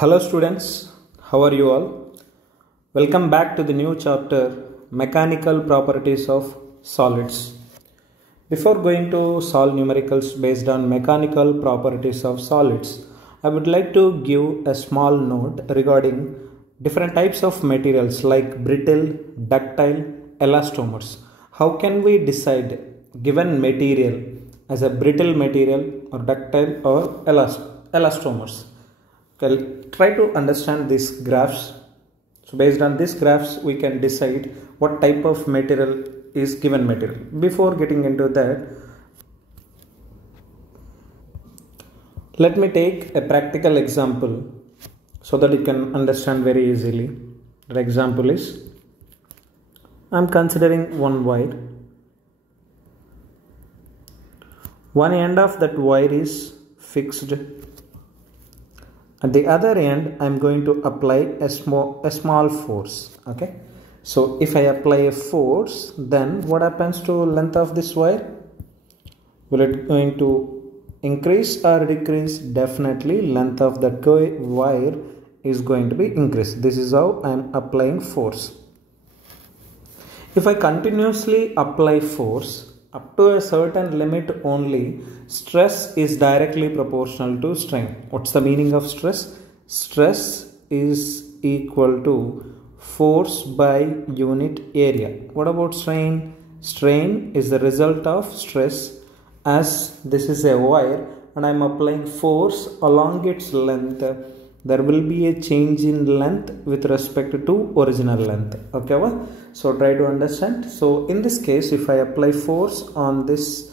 Hello students, how are you all? Welcome back to the new chapter Mechanical Properties of Solids. Before going to solve numericals based on mechanical properties of solids, I would like to give a small note regarding different types of materials like brittle, ductile, elastomers. How can we decide given material as a brittle material or ductile or elastomers? Okay, try to understand these graphs. So based on these graphs, we can decide what type of material is given material. Before getting into that, let me take a practical example so that you can understand very easily. The example is, I am considering one wire. One end of that wire is fixed. At the other end, I am going to apply a small force. Okay. So if I apply a force, then what happens to length of this wire? Will it going to increase or decrease? Definitely length of that wire is going to be increased. This is how I am applying force. If I continuously apply force, up to a certain limit only, stress is directly proportional to strain. What's the meaning of stress? Stress is equal to force by unit area. What about strain? Strain is the result of stress. As this is a wire and I am applying force along its length, there will be a change in length with respect to original length. Okay, so try to understand. So in this case, if I apply force on this,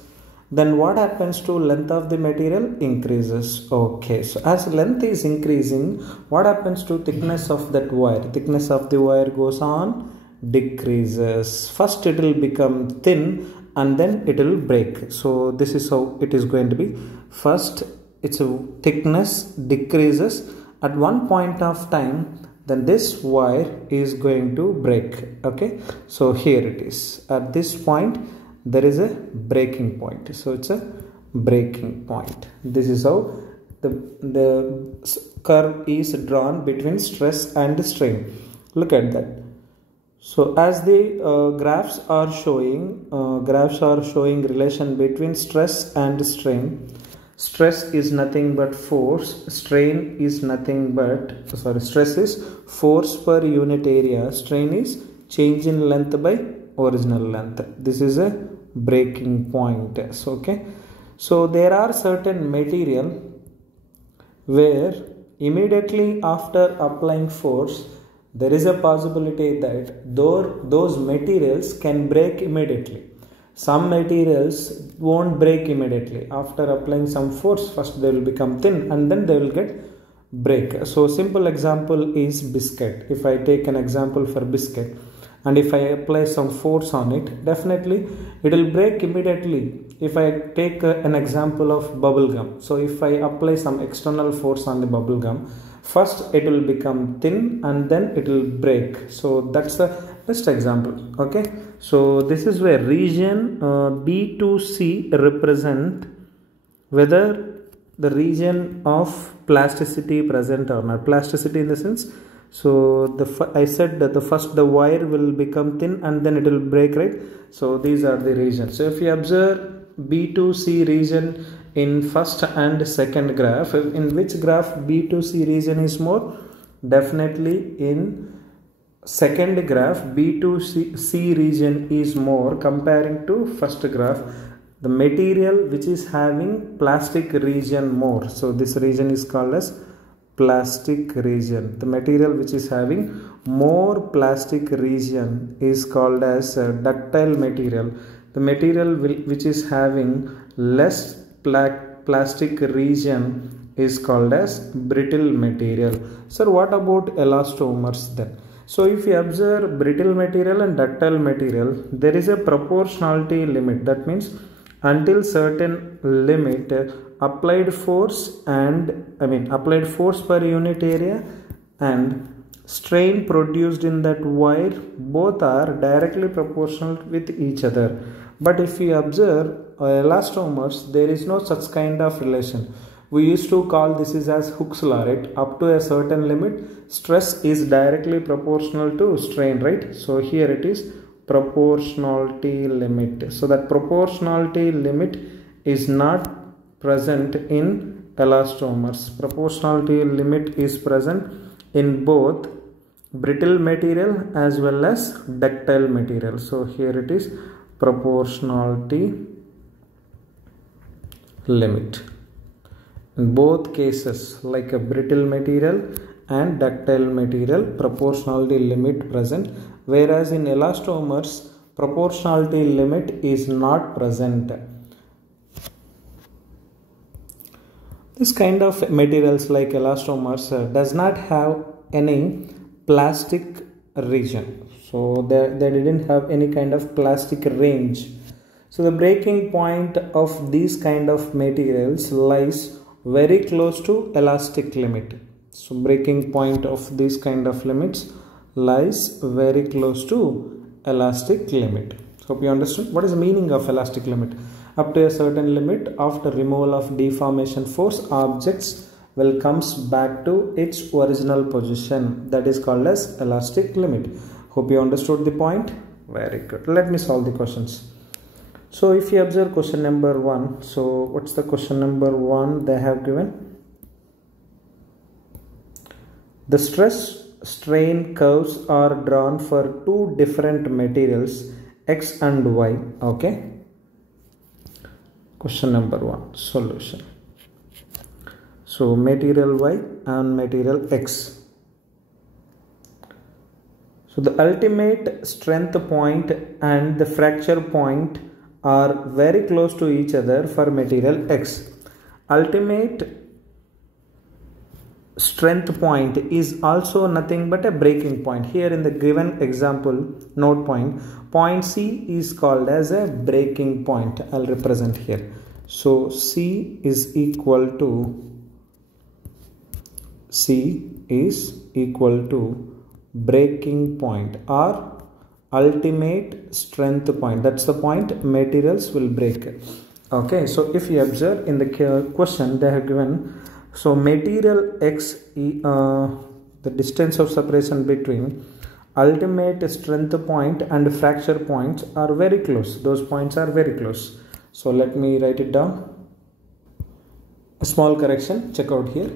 then what happens to length of the material? Increases. Okay, so as length is increasing, what happens to thickness of that wire? Thickness of the wire goes on decreases. First it will become thin and then it will break. So this is how it is going to be. First its thickness decreases. At one point of time, then this wire is going to break. Okay, so here it is. At this point, there is a breaking point. So it's a breaking point. This is how the curve is drawn between stress and strain. Look at that. So as the graphs are showing relation between stress and strain. Stress is nothing but force, strain is nothing but, stress is force per unit area, strain is change in length by original length. This is a breaking point. So, okay. So there are certain material where immediately after applying force, there is a possibility that those materials can break immediately. Some materials won't break immediately. After applying some force, first they will become thin and then they will get break. So simple example is biscuit. If I take an example for biscuit and if I apply some force on it, definitely it will break immediately. If I take an example of bubble gum, so if I apply some external force on the bubble gum, first it will become thin and then it will break. So that's the best example. Okay, so this is where region B to C represent whether the region of plasticity present or not. Plasticity in the sense, so I said that the wire will become thin and then it will break, right? So these are the regions. So if you observe B to C region in first and second graph, in which graph B to C region is more? Definitely in second graph B to C region is more comparing to first graph. The material which is having plastic region more. So this region is called as plastic region. The material which is having more plastic region is called as ductile material. The material which is having less plastic region is called as brittle material. So what about elastomers then? So if you observe brittle material and ductile material, there is a proportionality limit. That means until certain limit, applied force per unit area and strain produced in that wire, both are directly proportional with each other. But if you observe elastomers, there is no such kind of relation. We used to call this is as Hooke's law, right? Up to a certain limit, stress is directly proportional to strain, right? So here it is proportionality limit. So that proportionality limit is not present in elastomers. Proportionality limit is present in both brittle material as well as ductile material. So here it is proportionality limit. In both cases, like a brittle material and ductile material, proportionality limit present, whereas in elastomers proportionality limit is not present. This kind of materials like elastomers does not have any plastic region, so they didn't have any kind of plastic range. So the breaking point of these kind of materials lies very close to elastic limit. So breaking point of these kind of limits lies very close to elastic limit. Hope you understood what is the meaning of elastic limit. Up to a certain limit, after removal of deformation force, objects will comes back to its original position. That is called as elastic limit. Hope you understood the point. Very good. Let me solve the questions. So if you observe question number 1, so what's the question number 1 they have given? The stress strain curves are drawn for two different materials X and Y. Okay. Question number 1, solution. So material Y and material X. So the ultimate strength point and the fracture point are very close to each other for material X. Ultimate strength point is also nothing but a breaking point. Here in the given example note point C is called as a breaking point. I'll represent here. So C is equal to breaking point or ultimate strength point. That's the point materials will break. Okay, so if you observe in the question they have given, so material X, the distance of separation between ultimate strength point and fracture points are very close. Those points are very close. So let me write it down. A small correction, check out here.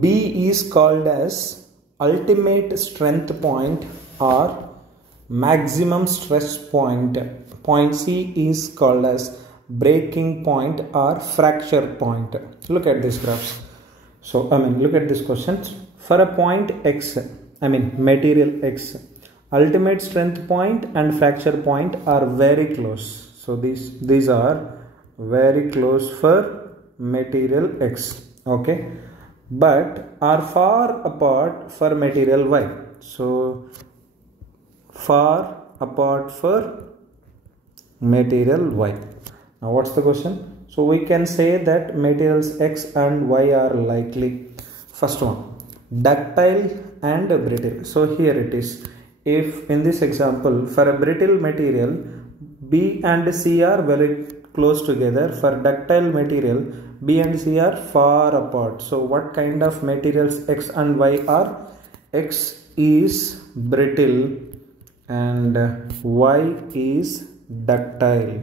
B is called as ultimate strength point or maximum stress point. Point C is called as breaking point or fracture point. Look at these graphs. So look at this question. For a point X, material X, ultimate strength point and fracture point are very close. So these are very close for material X. Okay, but are far apart for material Y. So far apart for material Y. Now what's the question? So we can say that materials X and Y are likely. First one, ductile and brittle. So here it is. If in this example for a brittle material B and C are very close together, for ductile material B and C are far apart. So what kind of materials X and Y are? X is brittle and Y is ductile.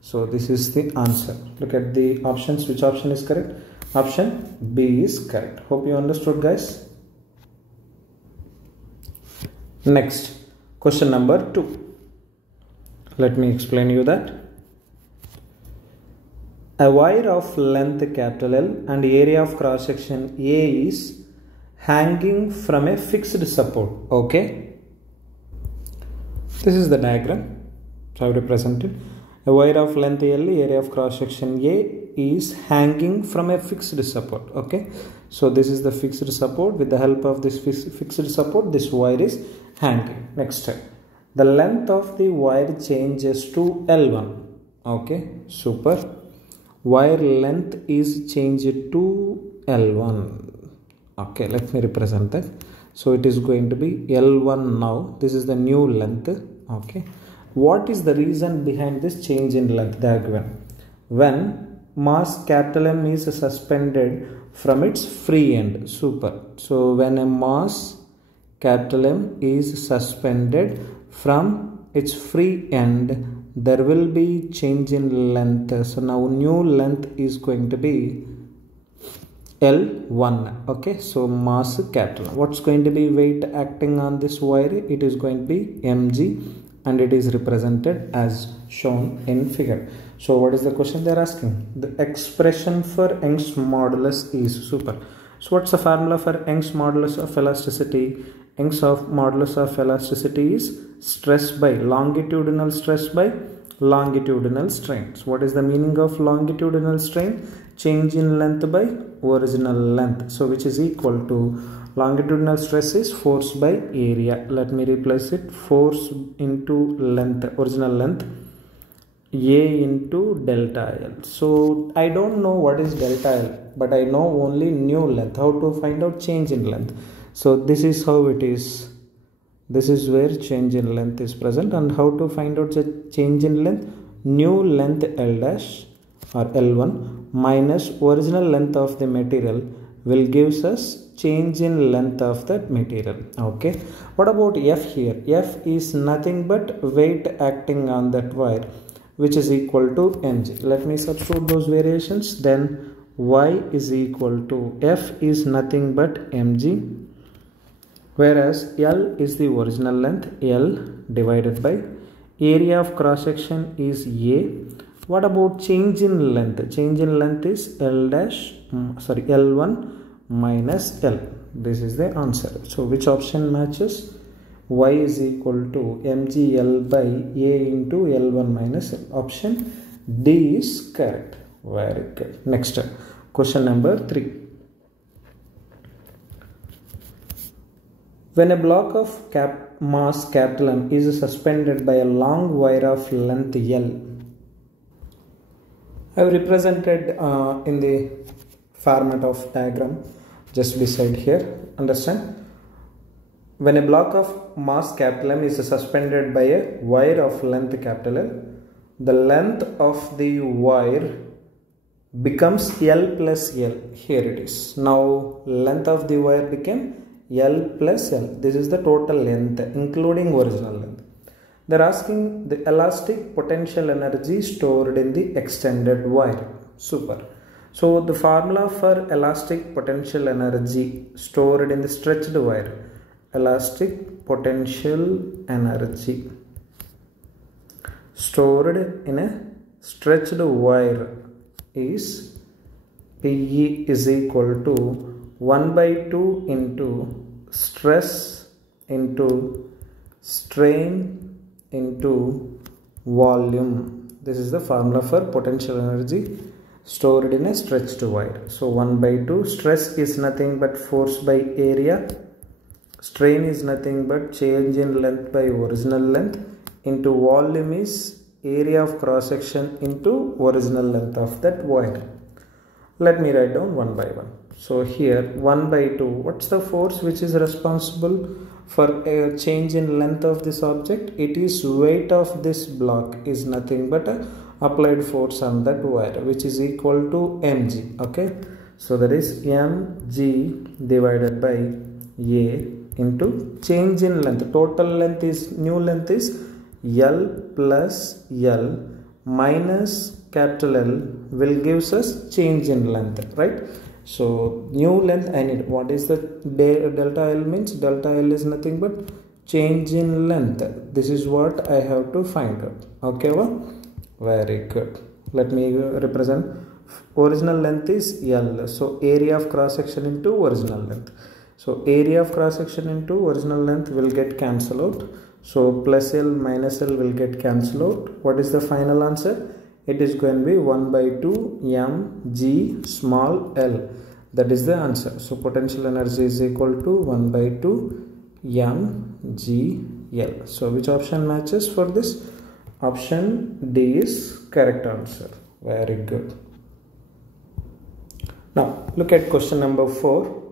So this is the answer. Look at the options. Which option is correct? Option B is correct. Hope you understood, guys. Next, question number 2. Let me explain you that. A wire of length capital L and area of cross section A is hanging from a fixed support. Okay. This is the diagram. So I have represented. A wire of length L, area of cross section A is hanging from a fixed support. Okay. So this is the fixed support. With the help of this fixed support, this wire is hanging. Next step. The length of the wire changes to L1. Okay. Super. Wire length is changed to L1. Okay. Let me represent that. So it is going to be L1 now. This is the new length. Okay. What is the reason behind this change in length? They are given. When mass capital M is suspended from its free end. Super. So when a mass capital M is suspended from its free end, there will be change in length. So now new length is going to be L1. Okay, so mass capital. What's going to be weight acting on this wire? It is going to be mg, and it is represented as shown in figure. So what is the question they are asking? The expression for Young's modulus is super. So what's the formula for Young's modulus of elasticity? Young's modulus of elasticity is stress by longitudinal stress by longitudinal strain. So what is the meaning of longitudinal strain? Change in length by original length. So which is equal to longitudinal stress is force by area. Let me replace it. Force into length, original length, A into delta L. So I don't know what is delta L, but I know only new length. How to find out change in length? So this is how it is. This is where change in length is present. And how to find out the change in length? New length L dash or L1 minus original length of the material will gives us change in length of that material. Okay. What about F here? F is nothing but weight acting on that wire, which is equal to mg. Let me substitute those variations. Then y is equal to F is nothing but mg, whereas L is the original length, L divided by area of cross section is A. What about change in length? Change in length is L1 minus L. This is the answer. So which option matches? Y is equal to mgl by A into L1 minus L. Option D is correct. Very good. Next, question number 3. When a block of mass capital M is suspended by a long wire of length L, I have represented in the format of diagram just beside here. Understand? When a block of mass capital M is suspended by a wire of length capital L, the length of the wire becomes L plus L. Here it is. Now length of the wire became L plus L. This is the total length including original length. They are asking the elastic potential energy stored in the extended wire. Super. So the formula for elastic potential energy stored in the stretched wire. Elastic potential energy stored in a stretched wire is PE is equal to 1 by 2 into stress into strain into volume. This is the formula for potential energy stored in a stretched wire. So 1 by 2, stress is nothing but force by area, strain is nothing but change in length by original length, into volume is area of cross section into original length of that wire. Let me write down one by one. So here 1 by 2, what's the force which is responsible for a change in length of this object? It is weight of this block is nothing but a applied force on that wire, which is equal to mg. Okay, so that is mg divided by A into change in length. Total length is, new length is L plus L minus capital L will gives us change in length, right? So new length I need. What is the delta L means? Delta L is nothing but change in length. This is what I have to find out. Okay, well, very good. Let me represent. Original length is L. So area of cross section into original length. So area of cross section into original length will get cancelled out. So plus L minus L will get cancelled out. What is the final answer? It is going to be 1 by 2 mg small l. That is the answer. So potential energy is equal to 1 by 2 mg L. So which option matches for this? Option D is correct answer. Very good. Now look at question number 4.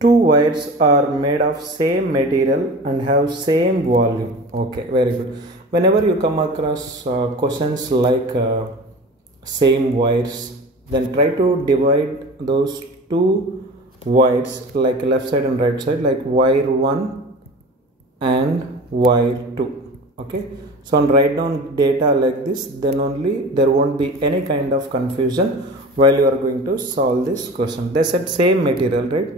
Two wires are made of same material and have same volume. Okay, very good. Whenever you come across questions like same wires, then try to divide those two wires like left side and right side, like wire 1 and wire 2. Okay, so on write down data like this, then only there won't be any kind of confusion while you are going to solve this question. They said same material, right?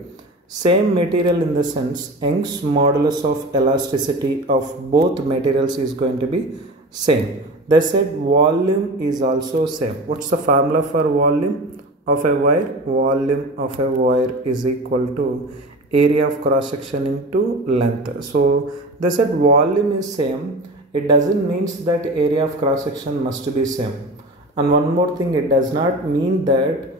Same material in the sense Young's modulus of elasticity of both materials is going to be same. They said volume is also same. What's the formula for volume of a wire? Volume of a wire is equal to area of cross section into length. So they said volume is same. It doesn't mean that area of cross section must be same. And one more thing, it does not mean that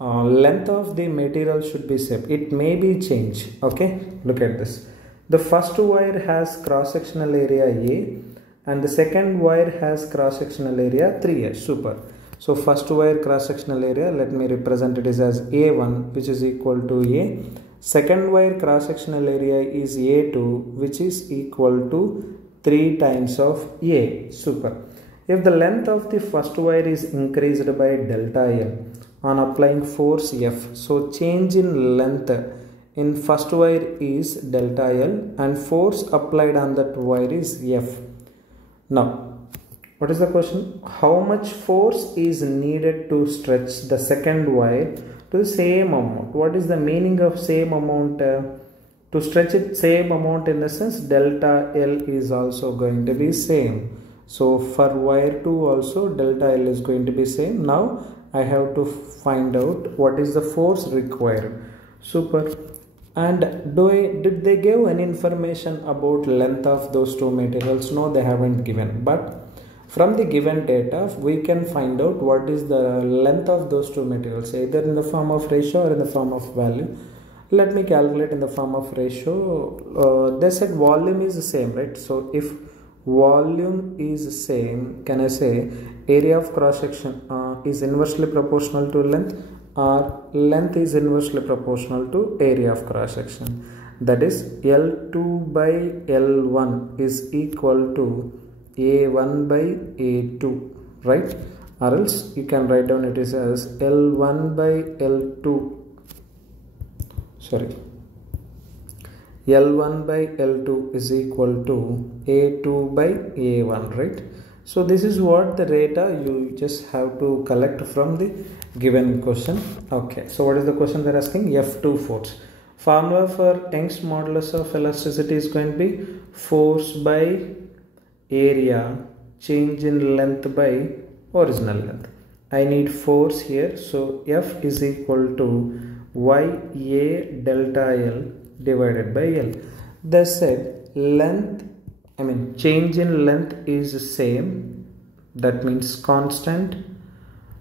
length of the material should be same. It may be changed. Okay, look at this. The first wire has cross sectional area A and the second wire has cross sectional area 3A. Super. So first wire cross sectional area, let me represent it as A1, which is equal to A. Second wire cross sectional area is A2, which is equal to 3 times of A. Super. If the length of the first wire is increased by delta L on applying force F, so change in length in first wire is delta L and force applied on that wire is F. Now, what is the question? How much force is needed to stretch the second wire to the same amount? What is the meaning of same amount? To stretch it same amount in the sense delta L is also going to be same. So for wire 2 also delta L is going to be same. Now I have to find out what is the force required. Super. And did they give any information about length of those two materials? No, they haven't given. But from the given data, we can find out what is the length of those two materials, either in the form of ratio or in the form of value. Let me calculate in the form of ratio. They said volume is the same, right? So if volume is same, can I say area of cross section is inversely proportional to length, or length is inversely proportional to area of cross section? That is L2 by L1 is equal to A1 by A2, right? Or else you can write down it is as L1 by L2. L1 by L2 is equal to A2 by A1, right? So this is what the data you just have to collect from the given question. Okay, so what is the question they're asking? F2 force. Formula for Young's modulus of elasticity is going to be force by area, change in length by original length. I need force here, so F is equal to YA delta L divided by L. They said change in length is same, that means constant.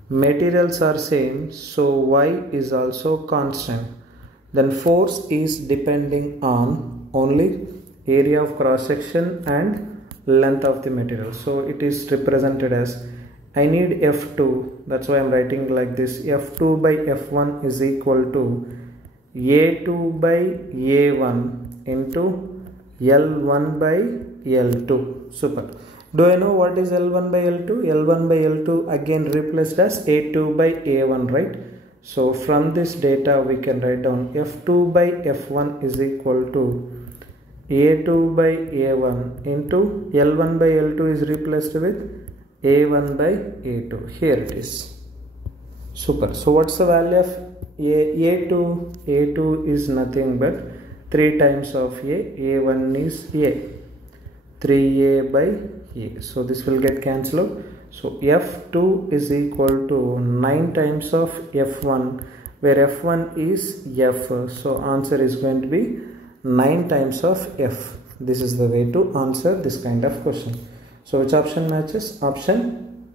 Materials are same, so Y is also constant. Then force is depending on only area of cross section and length of the material. So it is represented as, I need F2, that's why I'm writing like this. F2 by F1 is equal to A2 by A1 into L1 by L2. Super. Do I know what is L1 by L2? L1 by L2 again replaced as A2 by A1, right? So from this data we can write down F2 by F1 is equal to A2 by A1 into L1 by L2 is replaced with A1 by A2. Here it is. Super. So what's the value of A2? A2 is nothing but 3 times of A1 is A. 3A by A. So this will get cancelled. So F2 is equal to 9 times of F1, where F1 is F. So answer is going to be 9 times of F. This is the way to answer this kind of question. So which option matches? Option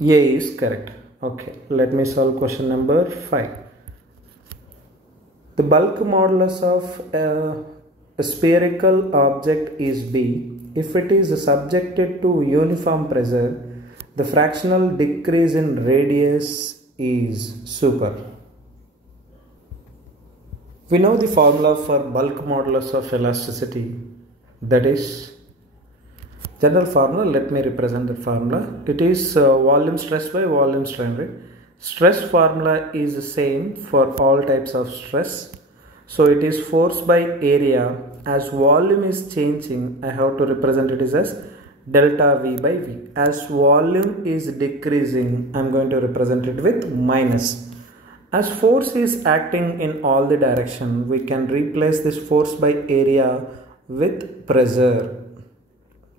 A is correct. Okay, let me solve question number 5. The bulk modulus of a spherical object is B. If it is subjected to uniform pressure, the fractional decrease in radius is super. We know the formula for bulk modulus of elasticity, that is General formula, let me represent the formula. It is volume stress by volume strain, right? Stress formula is the same for all types of stress. So it is force by area. As volume is changing, I have to represent it as delta V by V. As volume is decreasing, I am going to represent it with minus. As force is acting in all the direction, we can replace this force by area with pressure.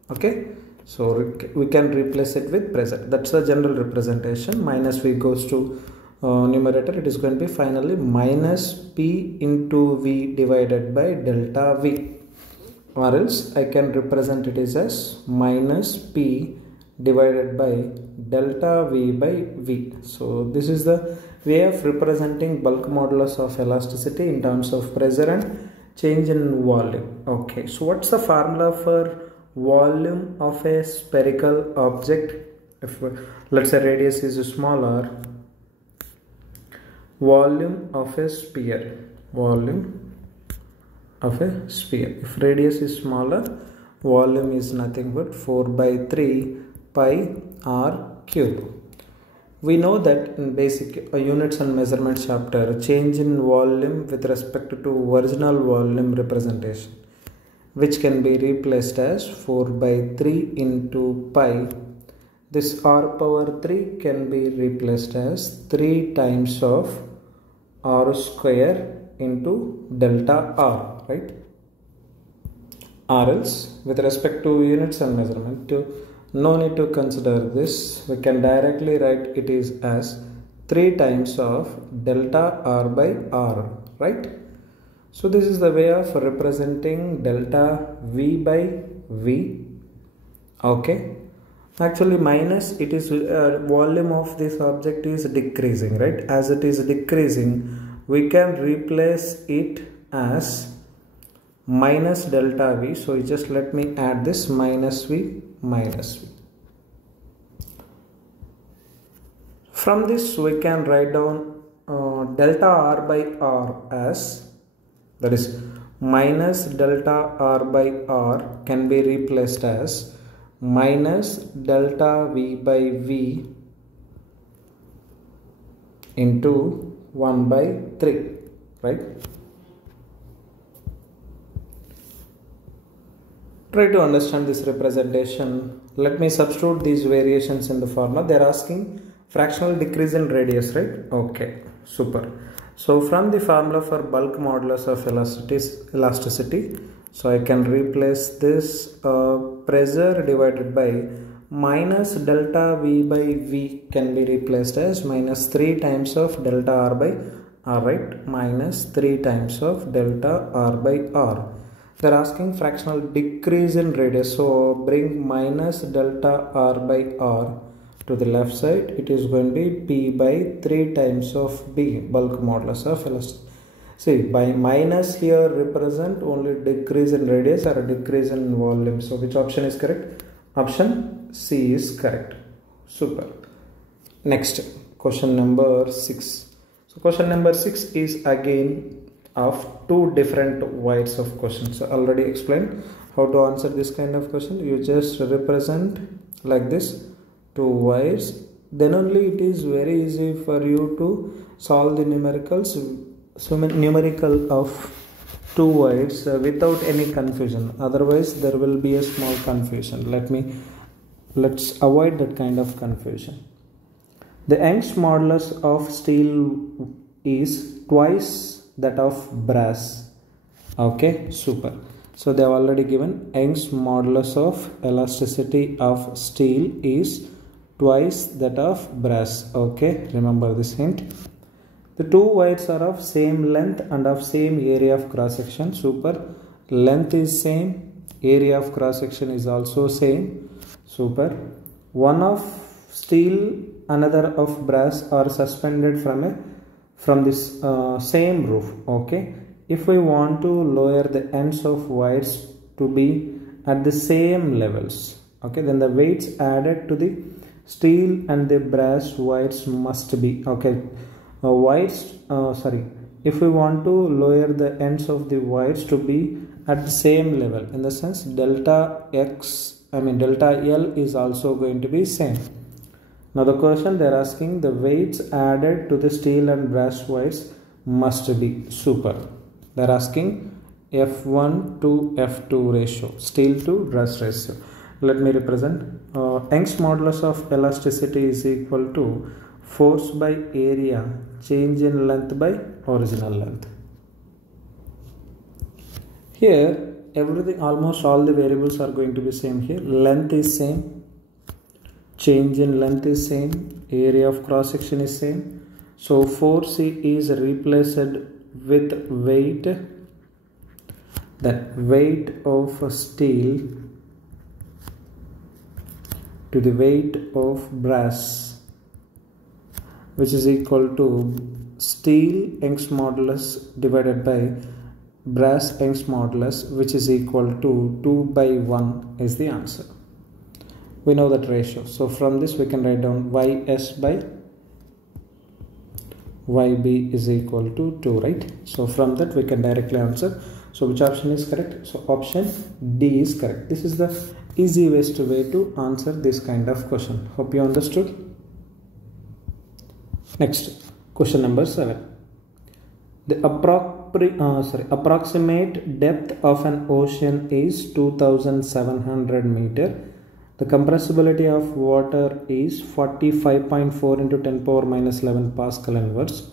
Okay, so we can replace it with pressure. That's the general representation. Minus V goes to numerator. It is going to be finally minus P into V divided by delta V, or else I can represent it as minus P divided by delta V by V. So this is the way of representing bulk modulus of elasticity in terms of pressure and change in volume. Okay, so what's the formula for volume of a spherical object? If let's say radius is smaller, volume of a sphere, volume of a sphere. If radius is smaller, volume is nothing but 4 by 3 pi r cube. We know that in basic units and measurement chapter, change in volume with respect to original volume representation, which can be replaced as 4 by 3 into pi. This r power 3 can be replaced as 3 times of r square into delta r, right? Or else, with respect to units and measurement, no need to consider this. We can directly write it is as 3 times of delta r by r, right? So this is the way of representing delta V by V. Okay. Actually minus, it is volume of this object is decreasing, right? As it is decreasing, we can replace it as minus delta V. So just let me add this minus V minus V. From this we can write down delta R by R as, that is minus delta R by R can be replaced as minus delta V by V into 1 by 3, right? Try to understand this representation. Let me substitute these variations in the formula. They are asking fractional decrease in radius, right? Okay, super. So from the formula for bulk modulus of elasticity, so I can replace this pressure divided by minus delta V by V can be replaced as minus 3 times of delta R by R, right? Minus 3 times of delta R by R. They are asking fractional decrease in radius, so bring minus delta R by R to the left side. It is going to be P by 3 times of B, bulk modulus of elasticity. See, by minus here represent only decrease in radius or a decrease in volume. So which option is correct? Option C is correct. Super. Next, question number 6. So question number 6 is again of 2 different weights of questions. So already explained how to answer this kind of question. You just represent like this 2 wires, then only it is very easy for you to solve the numericals. So numerical of 2 wires without any confusion. Otherwise there will be a small confusion. Let's avoid that kind of confusion. The Young's modulus of steel is twice that of brass. Okay, super. So they have already given Young's modulus of elasticity of steel is twice that of brass. Okay, remember this hint. The 2 wires are of same length and of same area of cross section. Super. Length is same, area of cross section is also same. Super. One of steel, another of brass are suspended from this same roof. Okay. If we want to lower the ends of wires to be at the same levels, okay, then the weights added to the steel and the brass wires must be, okay, if we want to lower the ends of the wires to be at the same level, in the sense delta X delta L is also going to be same. Now the question they are asking, the weights added to the steel and brass wires must be super. They are asking F1 to F2 ratio, steel to brass ratio. Let me represent. Young's modulus of elasticity is equal to force by area, change in length by original length. Here everything, almost all the variables are going to be same here. Length is same, change in length is same, area of cross section is same. So force is replaced with weight, that weight of steel to the weight of brass, which is equal to steel Young's modulus divided by brass Young's modulus, which is equal to 2 by 1 is the answer. We know that ratio. So from this we can write down Ys by Yb is equal to 2, right? So from that we can directly answer. So which option is correct? So option D is correct. This is the easiest way to answer this kind of question. Hope you understood. Next, question number 7. The approximate depth of an ocean is 2700 meter. The compressibility of water is 45.4 into 10 power minus 11 Pascal inverse.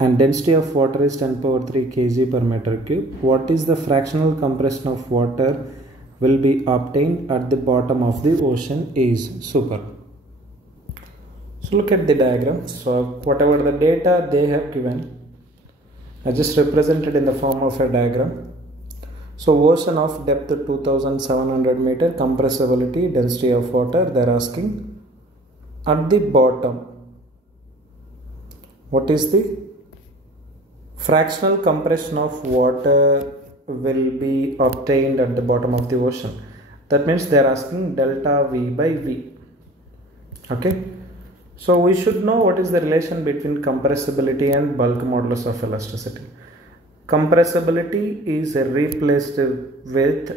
And density of water is 10 power 3 kg per meter cube. What is the fractional compression of water will be obtained at the bottom of the ocean is super. So look at the diagram. So whatever the data they have given, I just represented in the form of a diagram. So ocean of depth 2700 meter, compressibility, density of water, they are asking at the bottom what is the fractional compression of water will be obtained at the bottom of the ocean. That means they are asking delta V by V. Okay. So we should know what is the relation between compressibility and bulk modulus of elasticity. Compressibility is replaced with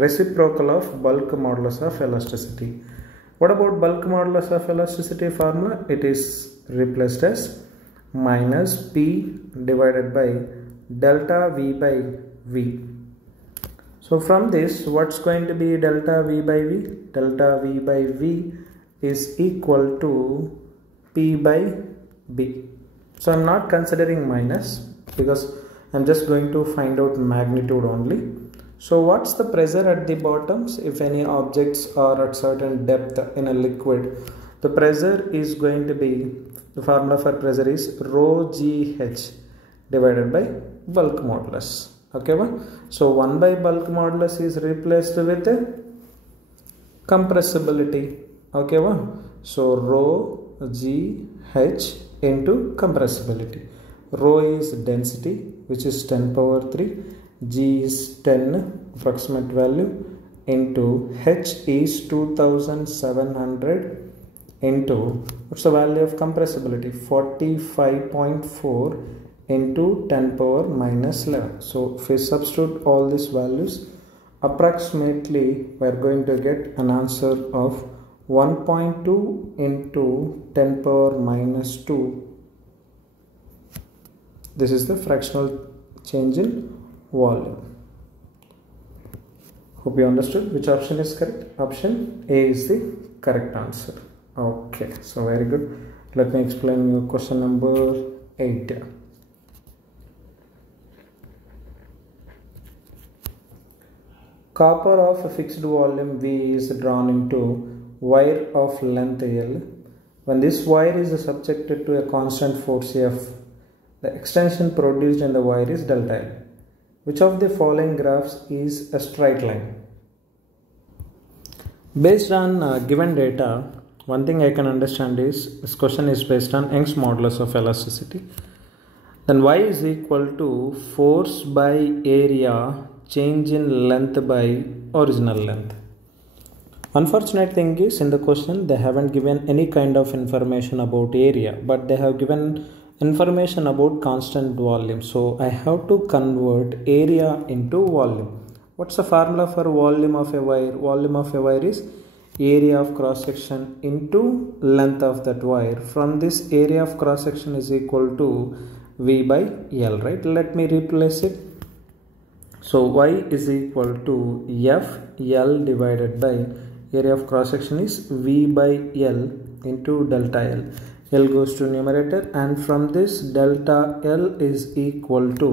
reciprocal of bulk modulus of elasticity. What about bulk modulus of elasticity formula? It is replaced as minus P divided by delta V by V. So from this, what's going to be delta V by V? Delta V by V is equal to P by B. So I'm not considering minus because I'm just going to find out magnitude only. So what's the pressure at the bottoms? If any objects are at certain depth in a liquid, the pressure is going to be, the formula for pressure is rho GH divided by bulk modulus. Okay, so 1 by bulk modulus is replaced with compressibility. Okay, so rho GH into compressibility. Rho is density, which is 10 power 3, G is 10 approximate value, into H is 2700 into, what's the value of compressibility? 45.4 into 10 power minus 11. So if we substitute all these values, approximately we are going to get an answer of 1.2 into 10 power minus 2. This is the fractional change in volume. Hope you understood which option is correct. Option A is the correct answer. Okay, so very good. Let me explain you question number 8. Copper of a fixed volume V is drawn into wire of length L. When this wire is subjected to a constant force F, the extension produced in the wire is delta L. Which of the following graphs is a straight line? Based on given data, one thing I can understand is this question is based on Young's modulus of elasticity. Then Y is equal to force by area change in length by original length. Unfortunate thing is in the question they haven't given any kind of information about area, but they have given information about constant volume. So I have to convert area into volume. What's the formula for volume of a wire? Volume of a wire is area of cross section into length of that wire. From this, area of cross section is equal to V by L, right? Let me replace it. So Y is equal to F L divided by area of cross section is V by L into delta L. L goes to numerator, and from this delta L is equal to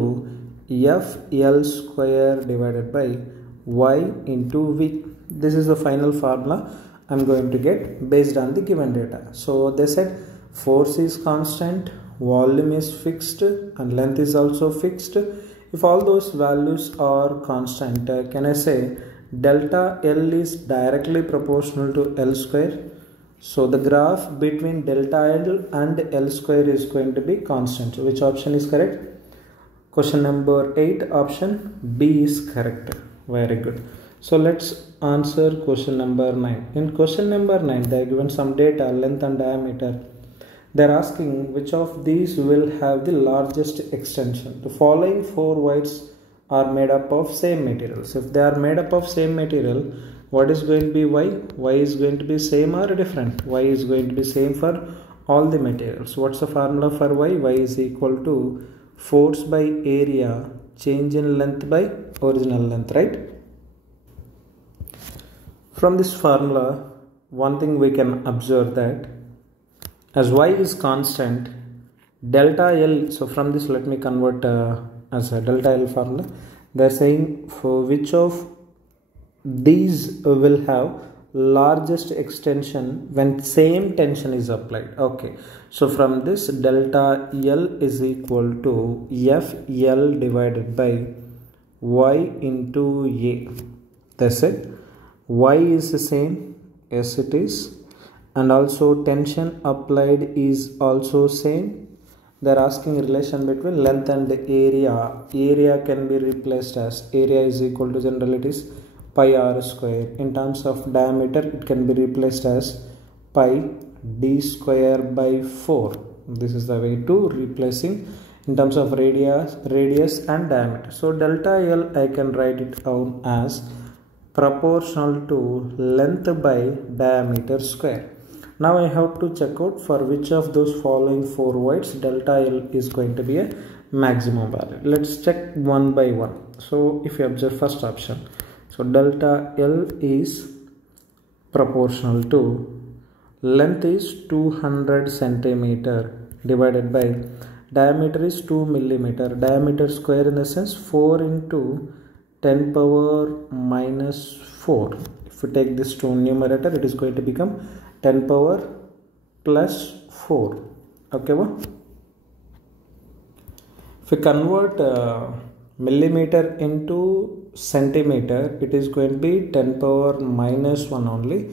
F L square divided by Y into V. This is the final formula I'm going to get based on the given data. So they said force is constant, volume is fixed, and length is also fixed. If all those values are constant, can I say delta L is directly proportional to L square? So the graph between delta L and L square is going to be constant. So which option is correct? Question number 8, option B is correct. Very good. So let's answer question number 9. In question number 9, they are given some data, length and diameter. They are asking which of these will have the largest extension. The following 4 wires are made up of same materials. If they are made up of same material, what is going to be Y? Y is going to be same or different? Y is going to be same for all the materials. What's the formula for Y? Y is equal to force by area, change in length by original length, right? From this formula, one thing we can observe that as Y is constant, delta L, so from this let me convert as a delta L formula. They are saying for which of these will have largest extension when same tension is applied. Okay, so from this delta L is equal to F L divided by Y into A. That's it. Y is the same, yes it is, and also tension applied is also same. They are asking relation between length and area. Area can be replaced as area is equal to, generally it is pi r square. In terms of diameter, it can be replaced as pi d square by 4. This is the way to replacing in terms of radius and diameter. So delta L, I can write it down as proportional to length by diameter square. Now I have to check out for which of those following 4 wires delta L is going to be a maximum value. Let's check one by one. So if you observe first option, so delta L is proportional to length is 200 centimeter divided by diameter is 2 millimeter. Diameter square in the sense 4 into 10 power minus 4. If we take this to numerator, it is going to become 10 power plus 4. Okay, well? If we convert millimeter into centimeter, it is going to be 10 power minus 1 only.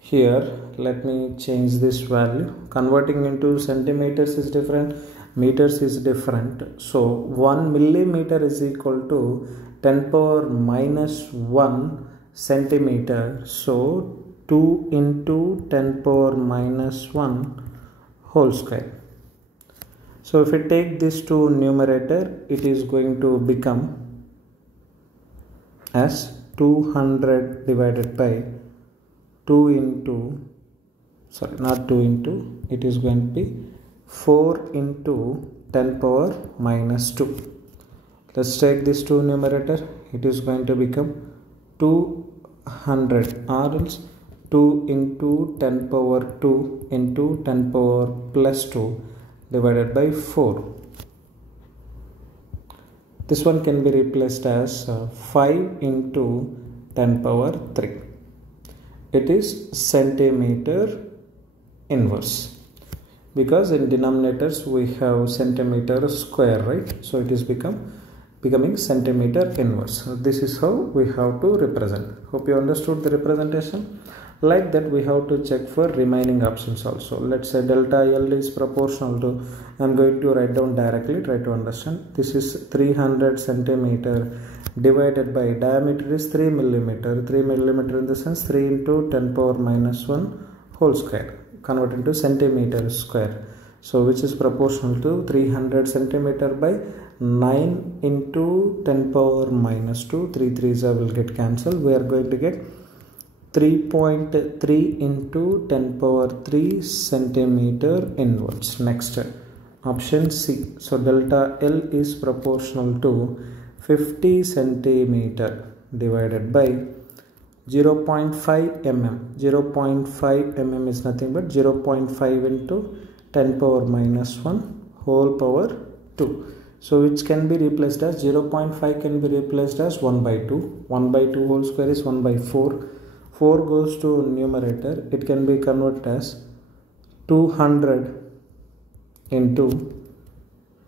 Here, let me change this value. Converting into centimeters is different, meters is different. So 1 millimeter is equal to 10 power minus 1 centimeter. So 2 into 10 power minus 1 whole square. So if we take this to numerator, it is going to become as 200 divided by 2 into, sorry, not 2 into, it is going to be 4 into 10 power minus 2. Let's take this to numerator, it is going to become 200 or else 2 into 10 power 2 into 10 power plus 2 divided by 4. This one can be replaced as 5 into 10 power 3. It is centimeter inverse, because in denominators we have centimeter square, right? So it is becoming centimeter inverse. So this is how we have to represent. Hope you understood the representation. Like that, we have to check for remaining options also. Let's say delta L is proportional to, I am going to write down directly, try to understand. This is 300 centimeter divided by diameter is 3 millimeter. 3 millimeter in the sense 3 into 10 power minus 1 whole square. Convert into centimeter square. So which is proportional to 300 centimeter by 9 into 10 power minus 2, 3 3s will get cancelled. We are going to get 3.3 into 10 power 3 centimeter inwards. Next, option C. So delta L is proportional to 50 centimeter divided by 0.5 mm. 0.5 mm is nothing but 0.5 into 10 power minus 1 whole power 2. So which can be replaced as 0.5 can be replaced as 1 by 2. 1 by 2 whole square is 1 by 4. 4 goes to numerator. It can be converted as 200 into,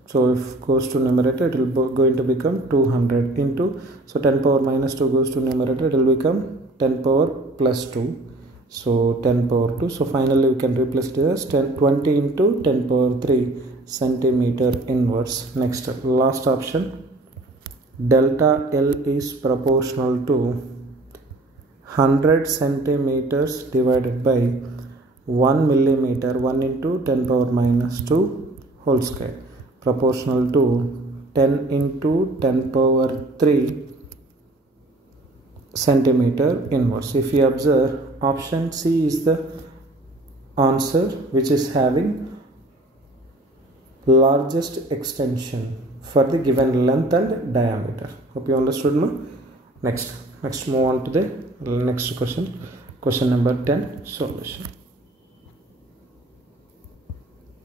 so if goes to numerator it will going to become 200 into, so 10 power minus 2 goes to numerator, it will become 10 power plus 2, so 10 power 2. So finally we can replace it as 20 into 10 power 3 centimeter inverse. Next, last option, delta L is proportional to 100 centimeters divided by 1 millimeter, 1 into 10 power minus 2 whole square, proportional to 10 into 10 power 3 centimeter inverse. If you observe, option C is the answer which is having largest extension for the given length and diameter. Hope you understood now. Next move on to the next question. Question number 10, solution.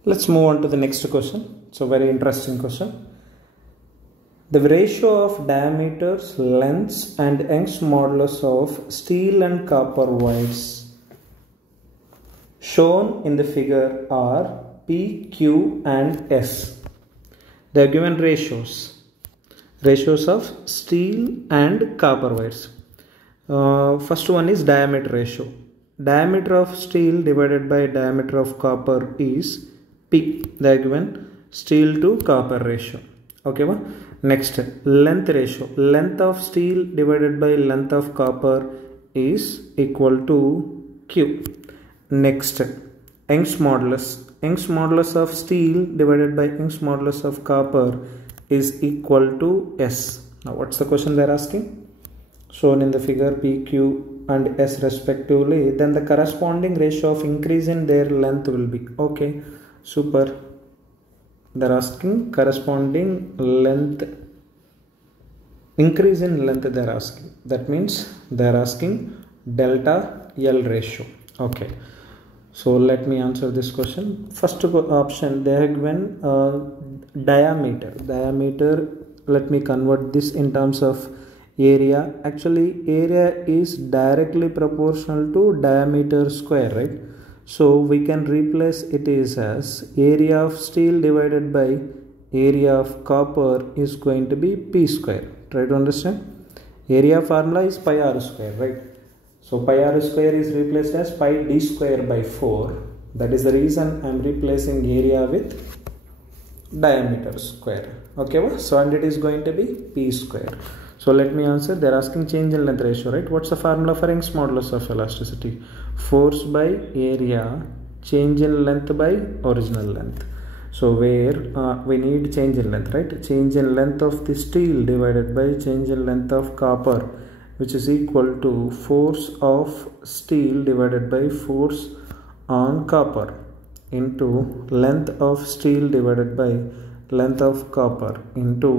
Let's move on to the next question. It's a very interesting question. The ratio of diameters, lengths and Young's modulus of steel and copper wires shown in the figure are P, Q and S. They are given ratios of steel and copper wires. First one is diameter ratio. Diameter of steel divided by diameter of copper is P. They are given steel to copper ratio. Okay, next, length ratio. Length of steel divided by length of copper is equal to Q. Next, Young's modulus. Young's modulus of steel divided by Young's modulus of copper is equal to S. Now what's the question they are asking? Shown in the figure P, Q and S respectively, then the corresponding ratio of increase in their length will be. Okay, super. They are asking corresponding length, increase in length they are asking. That means they are asking delta L ratio. Okay. So let me answer this question. First option, they have given diameter. Diameter, let me convert this in terms of area. Actually, area is directly proportional to diameter square, right? So we can replace it as area of steel divided by area of copper is going to be P square. Try to understand. Area formula is pi r square, right? So pi r square is replaced as pi d square by 4. That is the reason I am replacing area with diameter square. Okay, so and it is going to be P square. So let me answer. They are asking change in length ratio, right? What's the formula for Young's modulus of elasticity? Force by area, change in length by original length. So where we need change in length, right? Change in length of the steel divided by change in length of copper, which is equal to force of steel divided by force on copper into length of steel divided by length of copper into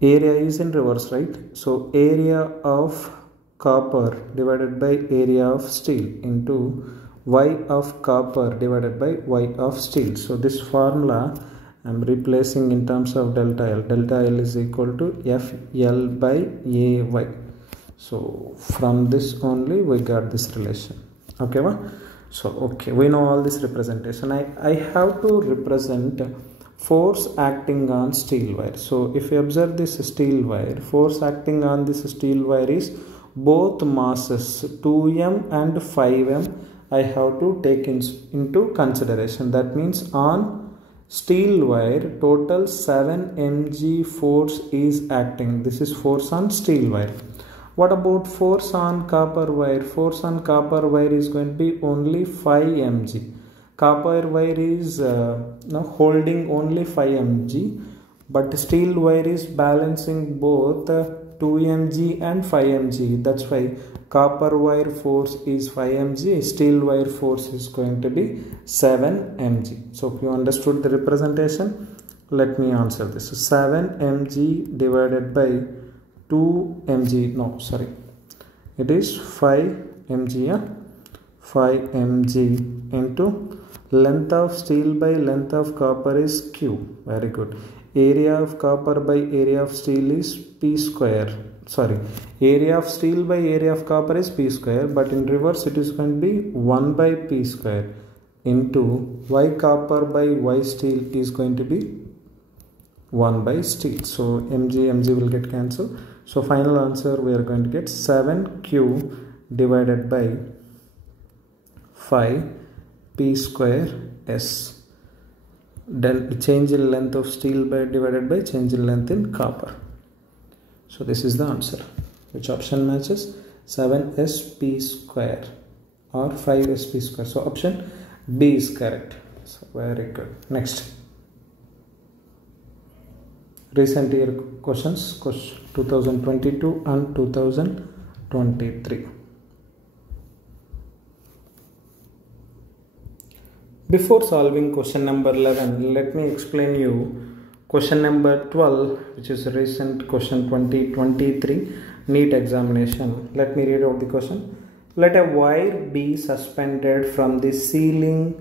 area is in reverse, right? So area of copper divided by area of steel into Y of copper divided by Y of steel. So this formula I am replacing in terms of delta L. Delta L is equal to FL by AY. So from this only we got this relation. Okay, so okay, we know all this representation. I have to represent force acting on steel wire. So if you observe this steel wire, force acting on this steel wire is both masses 2m and 5m I have to take into consideration. That means on steel wire total 7 mg force is acting. This is force on steel wire. What about force on copper wire? Force on copper wire is going to be only 5 mg. copper wire is holding only 5 mg, but steel wire is balancing both 2 mg and 5 mg. That's why copper wire force is 5 mg, steel wire force is going to be 7 mg. So if you understood the representation, let me answer this. So 7 mg divided by 2 mg, no sorry, it is 5 mg, yeah? 5 mg into length of steel by length of copper is Q. Very good. Area of copper by area of steel is P square. Sorry, area of steel by area of copper is P square, but in reverse it is going to be 1 by P square into Y copper by Y steel is going to be 1 by steel. So mg will get cancelled. So final answer we are going to get 7Q divided by 5 P square S. Then change in length of steel by divided by change in length in copper. So this is the answer. Which option matches? 7SP square or 5SP square. So option B is correct. So very good. Next. Recent year questions, 2022 and 2023. Before solving question number 11, let me explain you question number 12, which is a recent question 2023 NEET examination. Let me read out the question. Let a wire be suspended from the ceiling,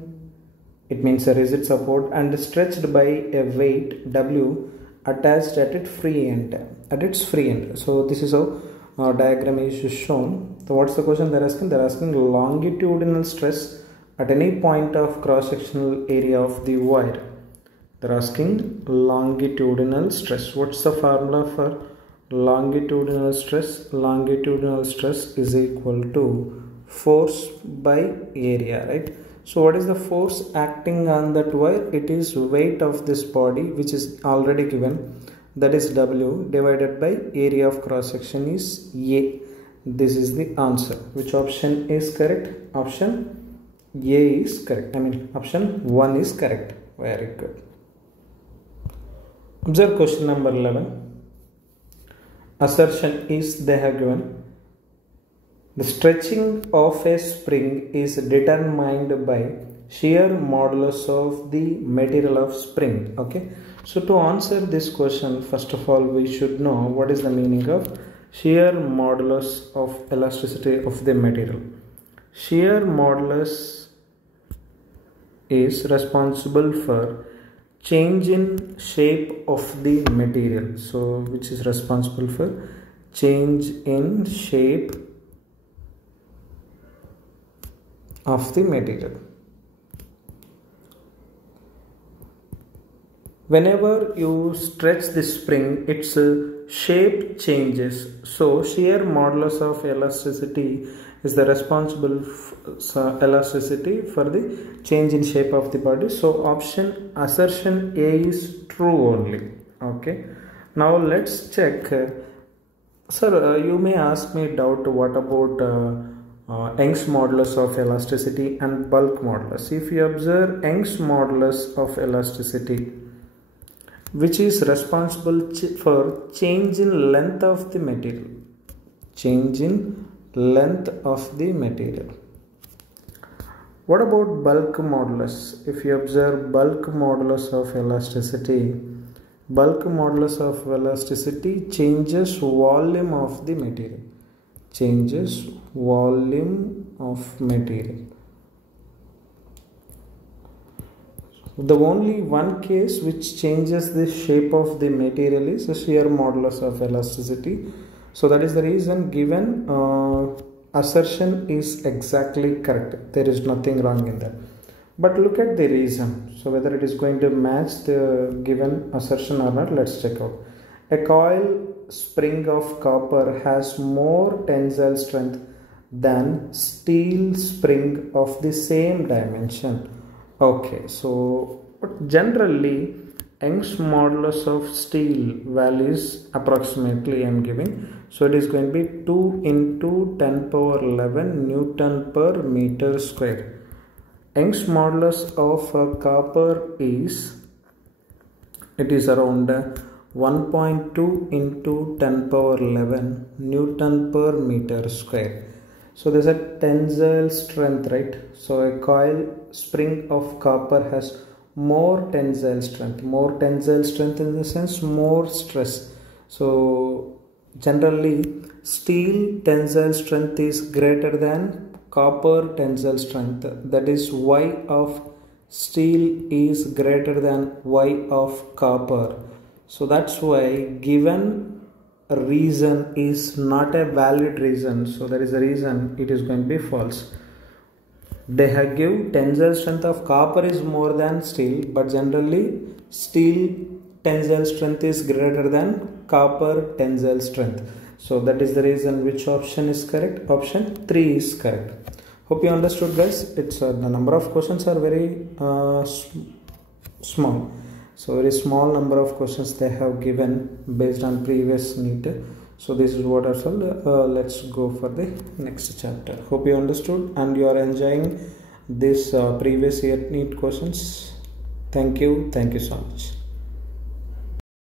it means a rigid support, and stretched by a weight W attached at its free end. So this is how diagram is shown. So what's the question they're asking? They're asking longitudinal stress at any point of cross-sectional area of the wire. They're asking longitudinal stress. What's the formula for longitudinal stress? Longitudinal stress is equal to force by area, right? So what is the force acting on that wire? It is weight of this body, which is already given, that is W, divided by area of cross-section is A. This is the answer. Which option is correct? Option A is correct. Option 1 is correct. Very good. Observe question number 11. Assertion is they have given the stretching of a spring is determined by shear modulus of the material of spring. Okay. So to answer this question, first of all, we should know what is the meaning of shear modulus of elasticity of the material. Shear modulus is responsible for change in shape of the material. So which is responsible for change in shape of the material. Whenever you stretch the spring, its shape changes. So shear modulus of elasticity is the responsible elasticity for the change in shape of the body. So option assertion A is true only. Okay. Now let's check. Sir, you may ask me doubt, what about Young's modulus of elasticity and bulk modulus? If you observe Young's modulus of elasticity, which is responsible for change in length of the material. Change in length of the material. What about bulk modulus? If you observe bulk modulus of elasticity, bulk modulus of elasticity changes volume of the material. Changes volume of material. The only one case which changes the shape of the material is the shear modulus of elasticity. So that is the reason given assertion is exactly correct. There is nothing wrong in that. But look at the reason. So whether it is going to match the given assertion or not, let's check out. A coil spring of copper has more tensile strength than steel spring of the same dimension. Okay, so generally Young's modulus of steel values approximately I am giving. So it is going to be 2 into 10 power 11 Newton per meter square. Young's modulus of copper is, it is around 1.2 into 10 power 11 Newton per meter square. So there's a tensile strength, right? So a coil spring of copper has more tensile strength in the sense more stress. So generally steel tensile strength is greater than copper tensile strength, that is Y of steel is greater than Y of copper. So that's why given reason is not a valid reason, so that is the reason it is going to be false. They have give tensile strength of copper is more than steel, but generally steel tensile strength is greater than copper tensile strength. So that is the reason which option is correct. Option 3 is correct. Hope you understood, guys. It's the number of questions are very small. So very small number of questions they have given based on previous NEET. So this is what I felt. Let's go for the next chapter. Hope you understood and you are enjoying this previous year NEET questions. Thank you so much.